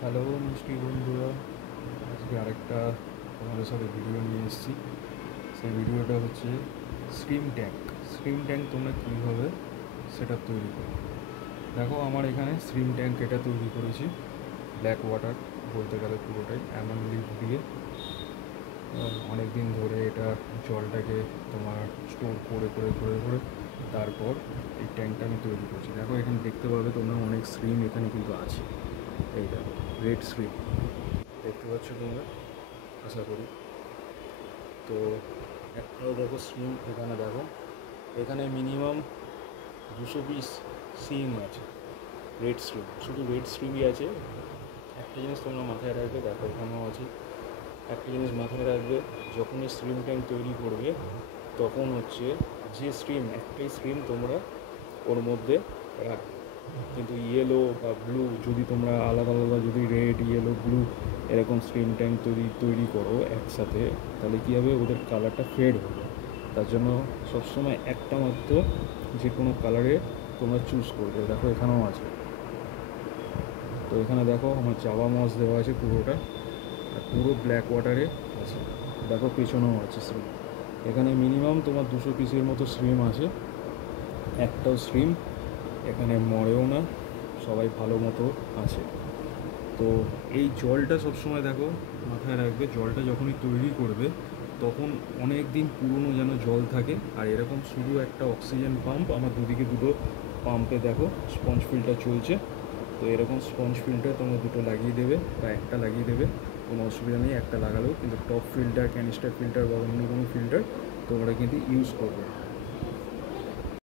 Hello মিষ্টি বন্ধুরা, আজকে আরেকটা তোমাদের সাথে ভিডিও নিয়ে এসেছি। সেই ভিডিওটা হচ্ছে স্ট্রিম ট্যাঙ্ক তোমরা কীভাবে সেটা তৈরি করো। দেখো, আমার এখানে স্ট্রিম ট্যাঙ্ক এটা তৈরি করেছি ব্ল্যাক ওয়াটার বলতে গেলে পুরোটাই অ্যামন লিভ দিয়ে। অনেক দিন ধরে এটা জলটাকে তোমার স্টোর করে করে করে করে তারপর এই ট্যাঙ্কটা আমি তৈরি করছি। দেখো, এখানে দেখতে পাবে তোমরা অনেক স্ট্রিম এখানে কিন্তু আছে। এই দেখো, রেড স্ট্রিম দেখতে পাচ্ছ তোমরা, আশা করি। তো একটাও দেখো স্ট্রিম এখানে দেখো, এখানে মিনিমাম 200 পিস সিম আছে। রেড স্ট্রিম, শুধু রেড স্ট্রিমই আছে। একটা জিনিস তোমরা মাথায় রাখবে, দেখো এখানেও আছে। একটা জিনিস মাথায় রাখবে, যখনই স্ট্রিম ট্যাঙ্ক তৈরি করবে তখন হচ্ছে যে স্ট্রিম, একটাই স্ট্রিম তোমরা ওর মধ্যে রাখবে। কিন্তু ইয়েলো বা ব্লু যদি তোমরা আলাদা আলাদা, যদি রেড ইয়েলো ব্লু এরকম স্ক্রিন ট্যাঙ্ক তৈরি করো একসাথে, তাহলে কী হবে, ওদের কালারটা ফেড হবে। তার জন্য সবসময় একটা মাত্র যে কোনো কালারে তোমরা চুজ করবে। দেখো এখানেও আছে। তো এখানে দেখো আমার জাভা মস দেওয়া আছে পুরোটা, আর পুরো ব্ল্যাক ওয়াটারে আছে। দেখো পেছনেও আছে স্ট্রিম। এখানে মিনিমাম তোমার 200 পিসের মতো স্ট্রিম আছে। একটাও স্ট্রিম এখানে মরেও না, সবাই ভালো মতো আছে। তো এই জলটা সবসময় দেখো মাথায় রাখবে, জলটা যখনই তৈরি করবে তখন অনেক দিন পুরনো যেন জল থাকে। আর এরকম শুধু একটা অক্সিজেন পাম্প, আমার দুদিকে দুটো পাম্পে দেখো স্পঞ্জ ফিল্টার চলছে। তো এরকম স্পঞ্জ ফিল্টার তোমরা দুটো লাগিয়ে দেবে বা একটা লাগিয়ে দেবে, কোনো অসুবিধা নেই একটা লাগালেও। কিন্তু টপ ফিল্টার, ক্যানিস্টার ফিল্টার বা অন্য কোনো ফিল্টার তোমরা কিন্তু ইউজ করবে।